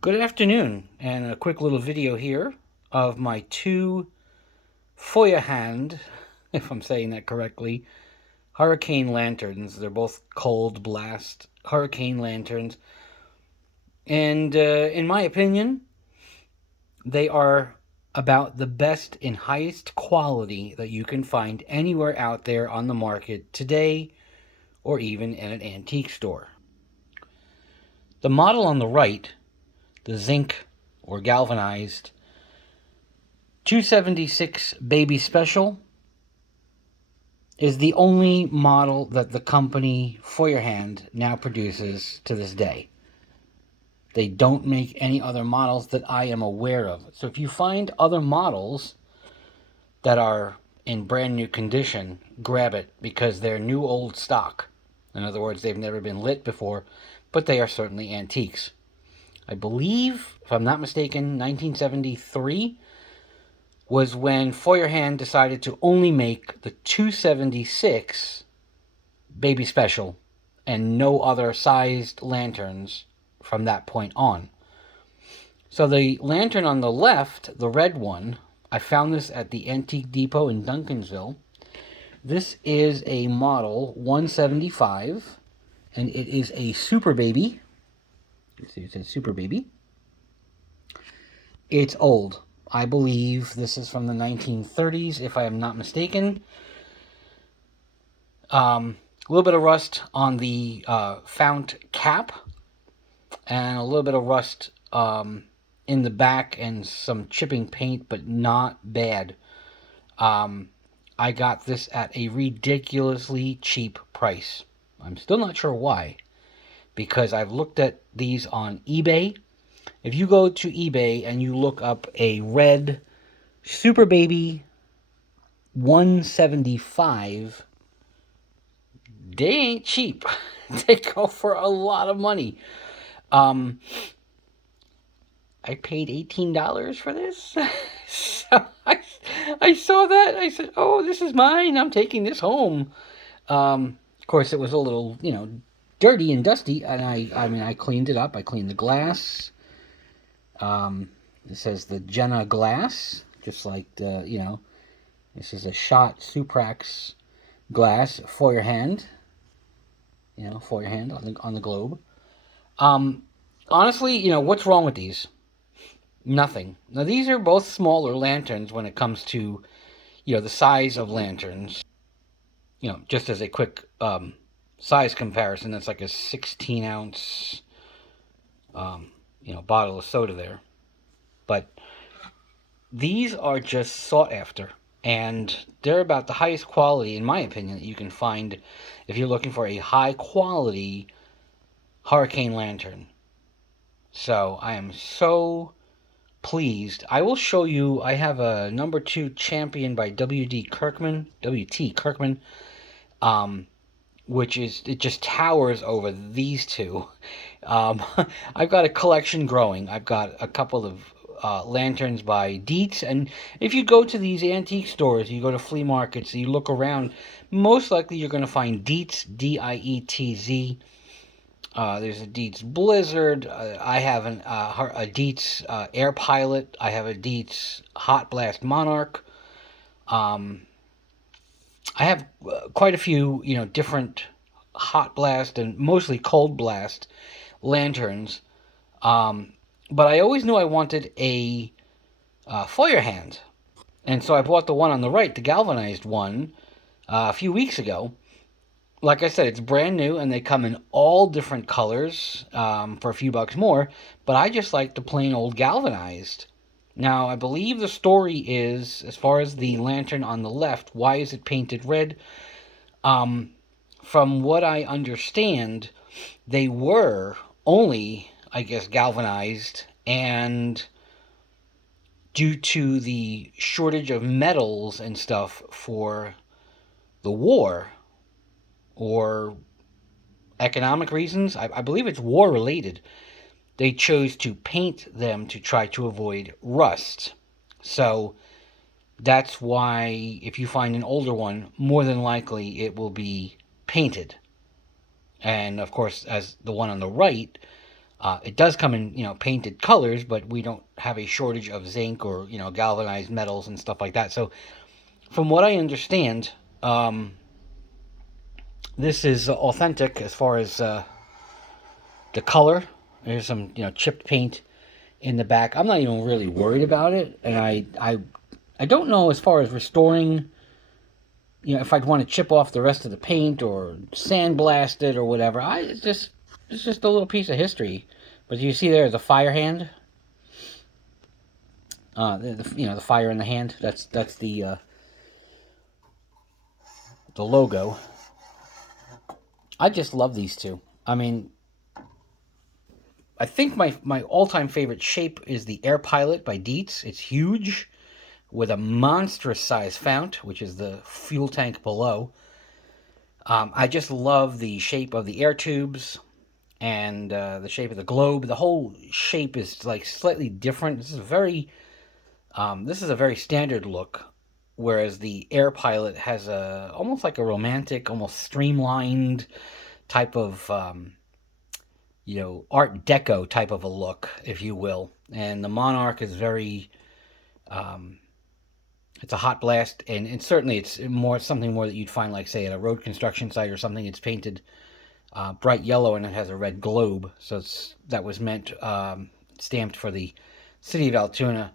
Good afternoon, and a quick little video here of my two Feuerhand, if I'm saying that correctly, hurricane lanterns. They're both cold blast hurricane lanterns, and in my opinion, they are about the best and highest quality that you can find anywhere out there on the market today, or even in an antique store. The model on the right, the zinc or galvanized 276 Baby Special, is the only model that the company Feuerhand now produces to this day. They don't make any other models that I am aware of. So if you find other models that are in brand new condition, grab it because they're new old stock. In other words, they've never been lit before, but they are certainly antiques. I believe, if I'm not mistaken, 1973 was when Feuerhand decided to only make the 276 Baby Special and no other sized lanterns from that point on. So the lantern on the left, the red one, I found this at the Antique Depot in Duncansville. This is a model 175, and it is a Super Baby. You see, it says Super Baby. It's old. I believe this is from the 1930s, if I am not mistaken. A little bit of rust on the fount cap, and a little bit of rust in the back, and some chipping paint, but not bad. I got this at a ridiculously cheap price. I'm still not sure why, because I've looked at these on eBay. If you go to eBay and you look up a red Super Baby 175, they ain't cheap. They go for a lot of money. I paid $18 for this. So I saw that. I said, oh, this is mine. I'm taking this home. Of course, it was a little, dirty and dusty, and I cleaned it up. I cleaned the glass. It says the Jenna glass, just like this is a shot Suprax glass Feuerhand. Feuerhand on the globe. Honestly, what's wrong with these? Nothing. Now, these are both smaller lanterns when it comes to, the size of lanterns. Just as a quick size comparison, that's like a 16-ounce, bottle of soda there. But these are just sought after, and they're about the highest quality, in my opinion, that you can find if you're looking for a high-quality hurricane lantern. So I am so pleased. I will show you. I have a number 2 champion by W.T. Kirkman, which it just towers over these two. I've got a collection growing. I've got a couple of lanterns by Dietz, and if you go to these antique stores, you go to flea markets, you look around, most likely you're going to find Dietz, Dietz. There's a Dietz Blizzard. I have a Dietz Air Pilot. I have a Dietz Hot Blast Monarch. I have quite a few, different hot blast and mostly cold blast lanterns. But I always knew I wanted a Feuerhand. And so I bought the one on the right, the galvanized one, a few weeks ago. Like I said, it's brand new, and they come in all different colors for a few bucks more. But I just like the plain old galvanized. Now, I believe the story is, as far as the lantern on the left, why is it painted red? From what I understand, they were only, I guess, galvanized, and due to the shortage of metals and stuff for the war, or economic reasons, I believe it's war related, they chose to paint them to try to avoid rust. So that's why if you find an older one, more than likely it will be painted. And of course, as the one on the right, It does come in, painted colors, but we don't have a shortage of zinc or, galvanized metals and stuff like that. So, from what I understand, this is authentic as far as the color. There's some, chipped paint in the back. I'm not even really worried about it, and I don't know as far as restoring. If I'd want to chip off the rest of the paint or sandblast it or whatever. It's just a little piece of history. But you see there the fire hand. The fire in the hand. That's the logo. I just love these two. I mean, I think my all-time favorite shape is the Air Pilot by Dietz. It's huge with a monstrous size fount, which is the fuel tank below. I just love the shape of the air tubes and the shape of the globe. The whole shape is like slightly different. This is a very standard look, whereas the Air Pilot has almost like a romantic, almost streamlined type of Art Deco type of a look, if you will. And the Monarch is very, it's a hot blast, and certainly it's something more that you'd find, like, say, at a road construction site or something. It's painted bright yellow, and it has a red globe. So that was stamped for the city of Altoona.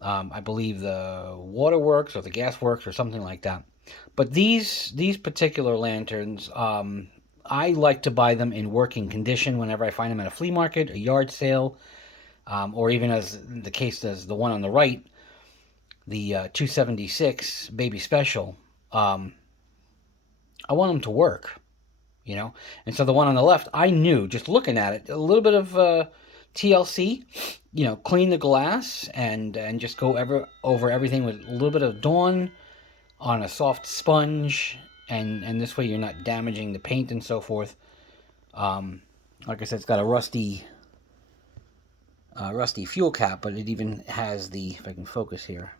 I believe the waterworks or the gasworks or something like that. But these particular lanterns, I like to buy them in working condition whenever I find them at a flea market, a yard sale, or even as the case as the one on the right, the 276 Baby Special. I want them to work, And so the one on the left, I knew, just looking at it, a little bit of TLC, clean the glass and just go over everything with a little bit of Dawn on a soft sponge, and this way you're not damaging the paint and so forth. Like I said, it's got a rusty fuel cap, but it even has if I can focus here.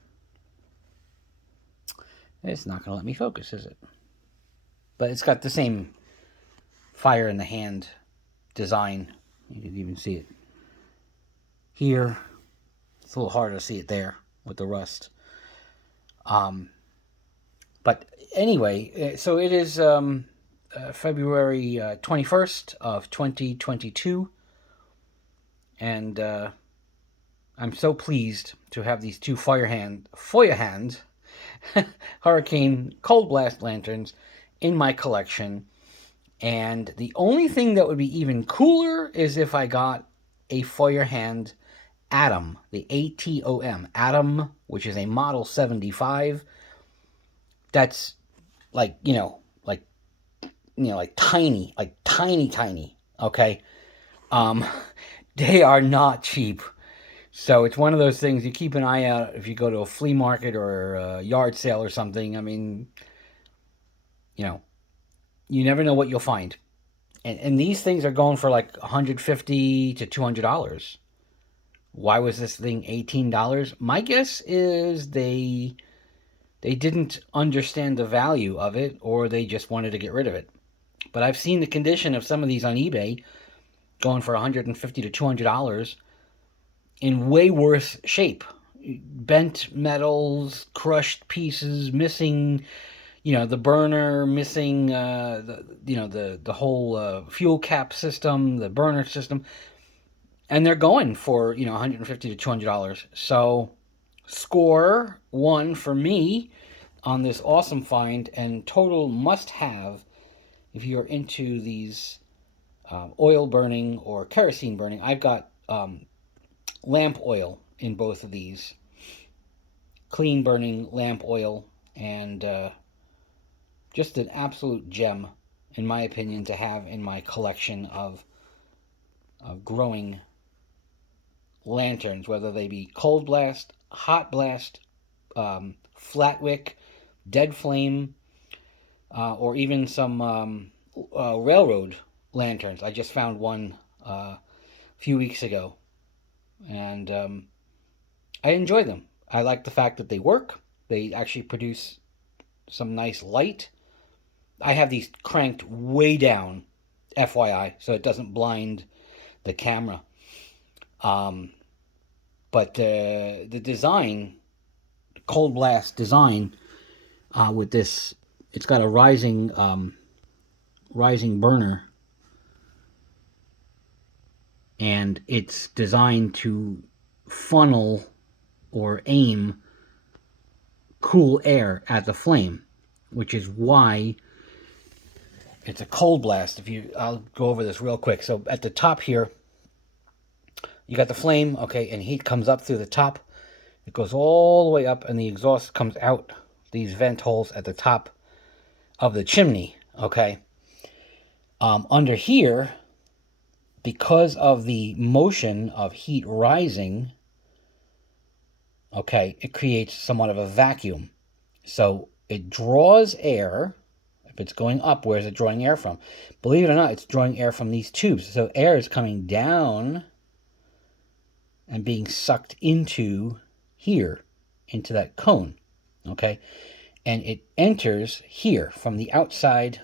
It's not going to let me focus, is it? But it's got the same fire in the hand design. You can even see it here. It's a little harder to see it there with the rust. But anyway, so it is February 21st of 2022. And I'm so pleased to have these two Feuerhand Hurricane Cold Blast lanterns in my collection. And the only thing that would be even cooler is if I got a Feuerhand Atom, the ATOM, Atom, which is a Model 75. That's like tiny. Okay, they are not cheap. So it's one of those things you keep an eye out if you go to a flea market or a yard sale or something. I mean, you never know what you'll find. And these things are going for like $150 to $200. Why was this thing $18? My guess is they didn't understand the value of it, or they just wanted to get rid of it. But I've seen the condition of some of these on eBay going for $150 to $200 in way worse shape. Bent metals, crushed pieces, missing, the burner, missing, the whole fuel cap system, the burner system. And they're going for, $150 to $200. So score one for me on this awesome find, and total must-have if you're into these oil burning or kerosene burning. I've got lamp oil in both of these. Clean burning lamp oil, and just an absolute gem, in my opinion, to have in my collection of growing lanterns, whether they be cold blast, hot blast, flat wick, dead flame, or even some railroad lanterns. I just found one a few weeks ago, and I enjoy them. I like the fact that they work. They actually produce some nice light. I have these cranked way down, FYI, so it doesn't blind the camera. But the design, cold blast design, with this, it's got a rising burner, and it's designed to funnel or aim cool air at the flame, which is why it's a cold blast. I'll go over this real quick. So at the top here, you got the flame, okay, and heat comes up through the top. It goes all the way up, and the exhaust comes out these vent holes at the top of the chimney, okay. Under here, because of the motion of heat rising, okay, it creates somewhat of a vacuum. So it draws air. If it's going up, where's it drawing air from? Believe it or not, it's drawing air from these tubes. So air is coming down and being sucked into here, into that cone, okay? And it enters here from the outside,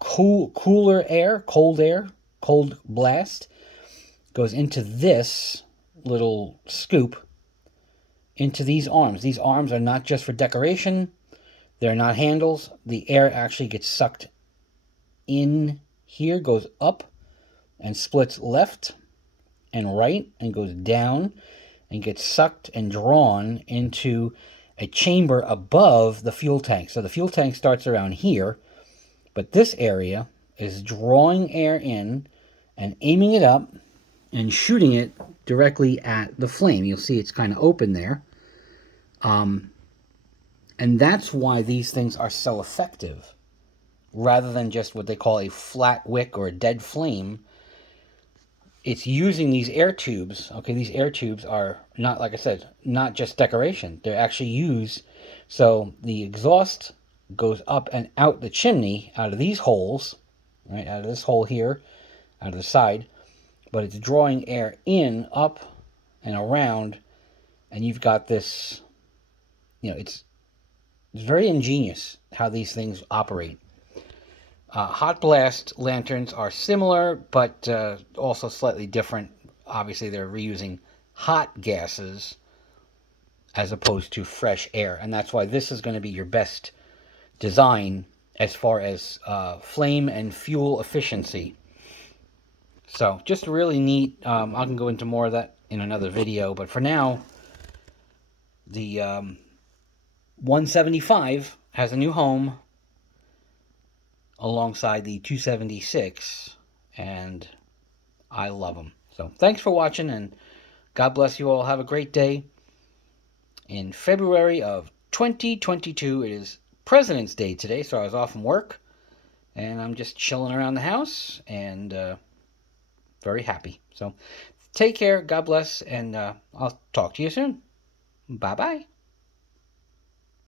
cooler air, cold blast, goes into this little scoop, into these arms. These arms are not just for decoration. They're not handles. The air actually gets sucked in here, goes up and splits left and right and goes down and gets sucked and drawn into a chamber above the fuel tank. So the fuel tank starts around here, but this area is drawing air in and aiming it up and shooting it directly at the flame. You'll see it's kind of open there. And that's why these things are so effective. Rather than just what they call a flat wick or a dead flame, it's using these air tubes. Okay, these air tubes are not, like I said, not just decoration. They're actually used. So the exhaust goes up and out the chimney, out of these holes, right, out of this hole here, out of the side, but it's drawing air in, up, and around, and you've got this, it's very ingenious how these things operate. Hot blast lanterns are similar, but also slightly different. Obviously, they're reusing hot gases as opposed to fresh air, and that's why this is going to be your best design as far as flame and fuel efficiency. So just really neat. I can go into more of that in another video, but for now, the 175 has a new home alongside the 276, and I love them. So thanks for watching, and God bless you all. Have a great day. In February of 2022, it is President's Day today, so I was off from work, and I'm just chilling around the house, and very happy. So take care, God bless, and I'll talk to you soon. Bye-bye.